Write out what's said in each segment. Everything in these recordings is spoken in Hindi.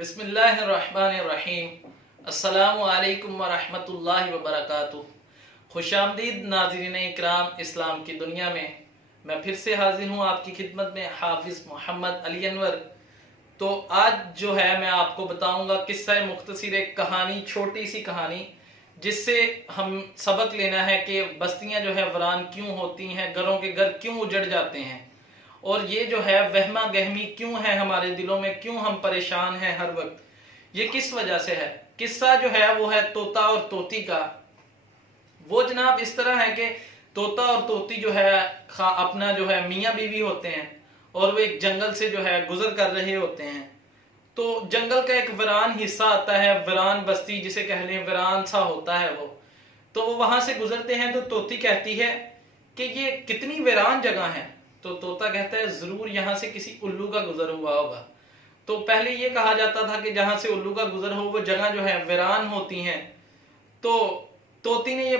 बिस्मिल्लाहिर्रहमानिर्रहीम। अस्सलामु अलैकुम वरहमतुल्लाहि वबरकातुह। खुशामदीद नाज़रीन इकराम, इस्लाम की दुनिया में मैं फिर से हाजिर हूँ आपकी खिदमत में, हाफिज मोहम्मद अली अनवर। तो आज जो है मैं आपको बताऊंगा किस्सा मुख्तसर, एक कहानी, छोटी सी कहानी जिससे हम सबक लेना है कि बस्तियां जो है वीरान क्यों होती हैं, घरों के घर क्यों उजड़ जाते हैं, और ये जो है वहमा गहमी क्यों है हमारे दिलों में, क्यों हम परेशान हैं हर वक्त, ये किस वजह से है। किस्सा जो है वो है तोता और तोती का। वो जनाब इस तरह है कि तोता और तोती जो है अपना जो है मियाँ बीवी होते हैं और वो एक जंगल से जो है गुजर कर रहे होते हैं। तो जंगल का एक वीरान हिस्सा आता है, वीरान बस्ती जिसे कह लें, वीरान सा होता है वो। तो वो वहां से गुजरते हैं तो तोती कहती है कि ये कितनी वीरान जगह है। तो तोता कहता है जरूर यहाँ से किसी उल्लू का गुजर हुआ होगा। तो पहले ये कहा जाता था कि जहां से उल्लू का गुजर हो वो जगह जो है वीरान होती हैं। तो तोते ने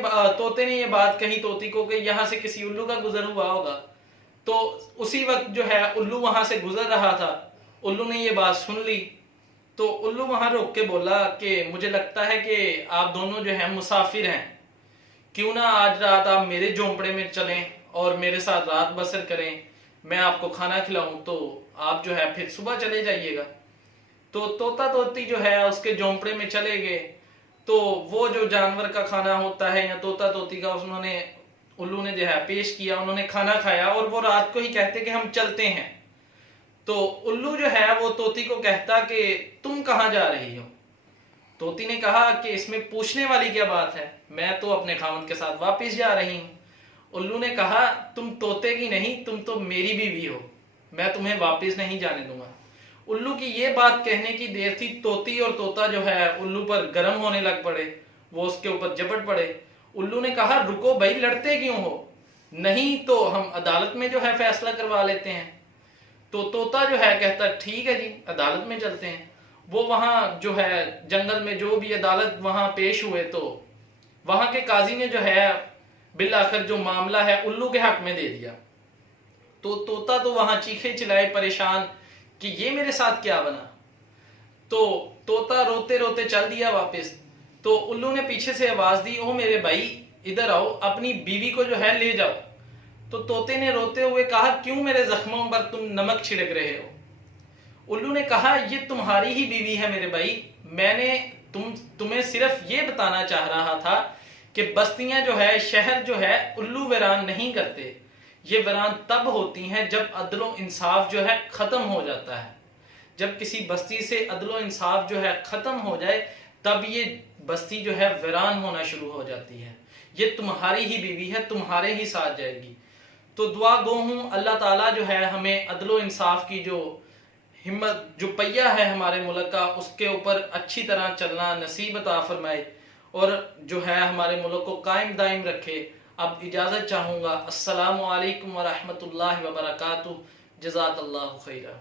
ये बात कही तोती को कि यहाँ से किसी उल्लू का गुजर हुआ होगा। तो उसी वक्त जो है उल्लू वहां से गुजर रहा था। उल्लू ने ये बात सुन ली तो उल्लू वहां रोक के बोला कि मुझे लगता है कि आप दोनों जो है मुसाफिर हैं, क्यों ना आज रात आप मेरे झोंपड़े में चलें और मेरे साथ रात बसर करें, मैं आपको खाना खिलाऊं तो आप जो है फिर सुबह चले जाइएगा। तो तोता तोती जो है उसके झोंपड़े में चले गए। तो वो जो जानवर का खाना होता है या तोता तोती का, उल्लू ने जो है पेश किया, उन्होंने खाना खाया और वो रात को ही कहते कि हम चलते हैं। तो उल्लू जो है वो तोती को कहता कि तुम कहाँ जा रही हो। तोती ने कहा कि इसमें पूछने वाली क्या बात है, मैं तो अपने खामद के साथ वापस जा रही हूँ। उल्लू ने कहा तुम तोते की नहीं, तुम तो मेरी बीवी हो, मैं तुम्हें वापस नहीं जाने दूंगा। उल्लू की ये बात कहने की देर थी, तोती और तोता जो है उल्लू पर गर्म होने लग पड़े, वो उसके ऊपर झपट पड़े। उल्लू ने कहा रुको भाई, लड़ते क्यों हो, नहीं तो हम अदालत में जो है फैसला करवा लेते हैं। तो तोता जो है कहता ठीक है जी, अदालत में चलते हैं। वो वहां जो है जंगल में जो भी अदालत वहां पेश हुए तो वहां के काजी ने जो है बिल आखिर जो मामला है उल्लू के हक में दे दिया। तो तोता तो वहां चीखे चिल्लाए परेशान कि ये मेरे साथ क्या बना। तो तोता रोते रोते चल दिया वापस। तो उल्लू ने पीछे से आवाज दी, ओ मेरे भाई इधर आओ, अपनी बीवी को जो है ले जाओ। तो तोते ने रोते हुए कहा क्यों मेरे जख्मों पर तुम नमक छिड़क रहे हो। उल्लू ने कहा ये तुम्हारी ही बीवी है मेरे भाई, मैंने तुम्हें सिर्फ ये बताना चाह रहा था कि बस्तियां जो है, शहर जो है, उल्लू वीरान नहीं करते। ये वीरान तब होती हैं जब अदलो इंसाफ जो है खत्म हो जाता है। जब किसी बस्ती से अदलो इंसाफ जो है खत्म हो जाए तब ये बस्ती जो है वीरान होना शुरू हो जाती है। ये तुम्हारी ही बीवी है, तुम्हारे ही साथ जाएगी। तो दुआ गो हूं अल्लाह ताला जो है हमें अदलो इंसाफ की जो हिम्मत, जो पहिया है हमारे मुल्क का, उसके ऊपर अच्छी तरह चलना नसीब अता फरमाए और जो है हमारे मुल्क को कायम दायम रखे। अब इजाजत चाहूंगा। अस्सलामु अलैकुम व रहमतुल्लाहि व बरकातुहू। जज़ाकल्लाहु खैरा।